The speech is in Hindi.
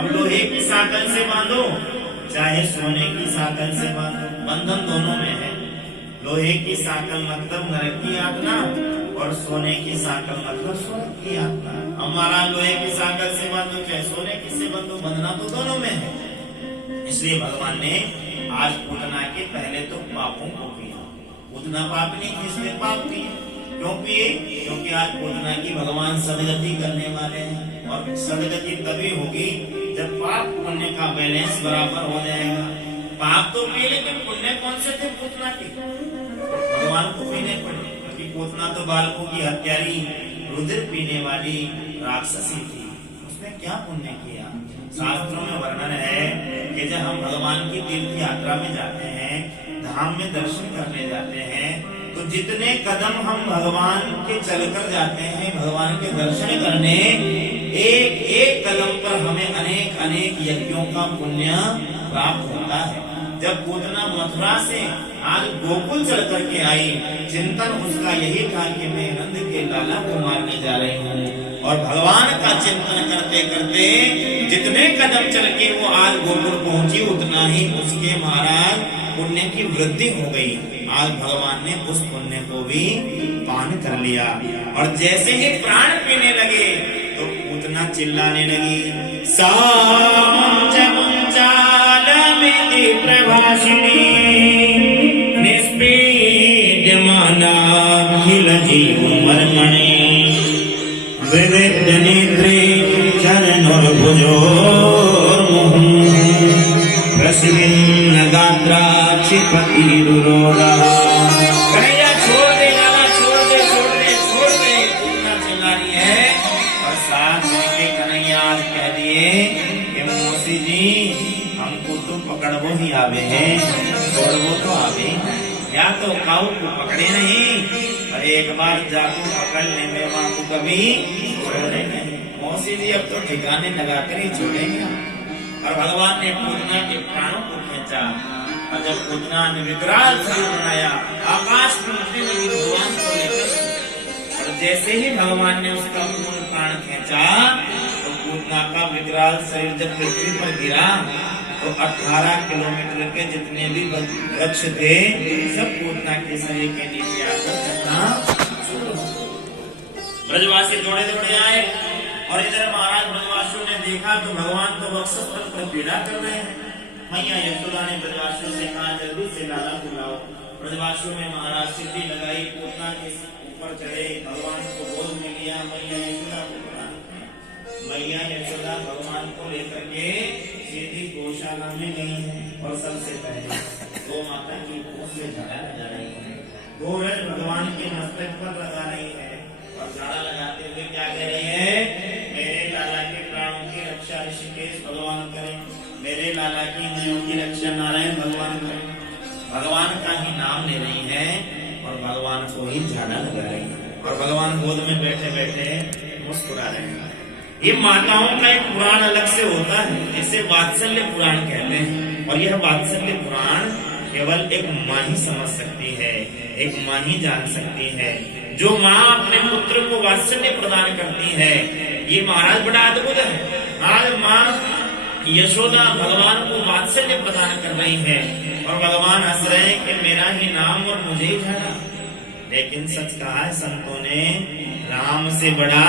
अब लोहे की साकल से बांधो चाहे सोने की साकल से बांधो, बंधन दोनों में है। लोहे की साकल मतलब नरक की यातना और सोने की साकल मतलब स्वर्ग की यातना। हमारा लोहे की साकल से बांधो चाहे सोने की से बांधो, बंधना तो दोनों में है। इसलिए भगवान ने आज पूतना के पहले तो पापों को पिया। पूतना पाप नहीं थी इसलिए पाप पिए। क्यों पिए? क्योंकि आज पूतना की भगवान सदगति करने वाले हैं और सदगति तभी होगी जब पाप पुण्य का बैलेंस बराबर हो जाएगा। पाप तो पिए लेकिन पुण्य कौन से थे पूतना के? भगवान को पीने पड़े, क्योंकि पूतना तो बालकों की हत्यारी रुधिर पीने वाली राक्षसी थी। उसने क्या पुण्य किया? शास्त्रों में वर्णन है कि जब हम भगवान की तीर्थ यात्रा में जाते हैं, धाम में दर्शन करने जाते हैं, तो जितने कदम हम भगवान के चलकर जाते हैं भगवान के दर्शन करने, एक एक कदम पर हमें अनेक अनेक यज्ञों का पुण्य प्राप्त होता है। जब पूतना मथुरा से आज गोकुल चल करके आई, चिंतन उसका यही था कि मैं नंद के लाला को मारने जा रही हूँ। और भगवान का चिंतन करते करते जितने कदम चल के वो आज गोकुल पहुंची, उतना ही उसके महाराज पुण्य की वृद्धि हो गई। आज भगवान ने उस पुण्य को भी पान कर लिया। और जैसे ही प्राण पीने लगे तो पूतना चिल्लाने लगी, प्रभाषिणी निष्पीड्यमाना अखिल जीवमर्मणि विविध नेत्रे चरणोर्भुजोर्मुहुः प्रस्मिन् गात्राक्षिपतिरुरोधा। कन्हैया छोड़ दे लाला, छोड़ दे छोड़ दे छोड़ दे, पूतना चिल्ला रही है। और साथ मिलके कन्हैया आज कह दिए कि मौसी जी हमको तो पकड़वो ही आवे हैं, छोड़वो तो आवे, या तो काऊ को पकड़े नहीं और एक बार जाकू पकड़ ले में माँ को कभी छोड़े नहीं। मौसी जी अब तो ठिकाने लगाकर ही छोड़ेंगे। और भगवान ने पूतना के प्राणों को खींचा और जब पूतना ने विकराल शरीर बनाया, आकाश में उठने लगी भगवान को लेकर। और जैसे ही भगवान ने उसका पूर्ण प्राण खींचा तो पूतना का विकराल शरीर जब पृथ्वी पर गिरा तो 18 किलोमीटर के जितने भी वृक्ष थे सब पूतना के शरीर के नीचे आकर चलना शुरू हो। ब्रजवासी दौड़े दौड़े आए और इधर महाराज ब्रजवासियों ने देखा तो भगवान तो वक्षस्थल पर पीड़ा कर रहे हैं। मैया यशोदा ने ब्रजवासियों से कहा जल्दी से लाला बुलाओ। ब्रजवासियों में महाराज सिद्धि लगाई, पूतना के ऊपर चढ़े, भगवान को गोद में लिया, मैया यशोदा को बुला। मैया यशोदा भगवान को लेकर के सीधी गौशाला में गई है और सबसे पहले गौ माता की पूंछ से झाड़ा लगा रही है। गोरज भगवान के मस्तक पर लगा रही है और झाड़ा लगाते हुए क्या कह रही है, मेरे लाला के प्राणों की रक्षा ऋषिकेश भगवान करें, मेरे लाला की इंद्रियों की रक्षा नारायण भगवान करें। भगवान का ही नाम ले रही है और भगवान को ही झाड़ा लगा रही है और भगवान गोद में बैठे बैठे मुस्कुरा रहे हैं। ये माताओं का एक पुराण अलग से होता है जिसे वात्सल्य पुराण कहते हैं। और यह वात्सल्य पुराण केवल एक माँ ही समझ सकती है, एक माँ ही जान सकती है। जो माँ अपने पुत्र को वात्सल्य प्रदान करती है, ये महाराज बड़ा अद्भुत है। आज माँ यशोदा भगवान को वात्सल्य प्रदान कर रही है और भगवान हंस रहे हैं कि मेरा ही नाम और मुझे ही झाड़ा। लेकिन सच कहा है संतों ने, राम से बड़ा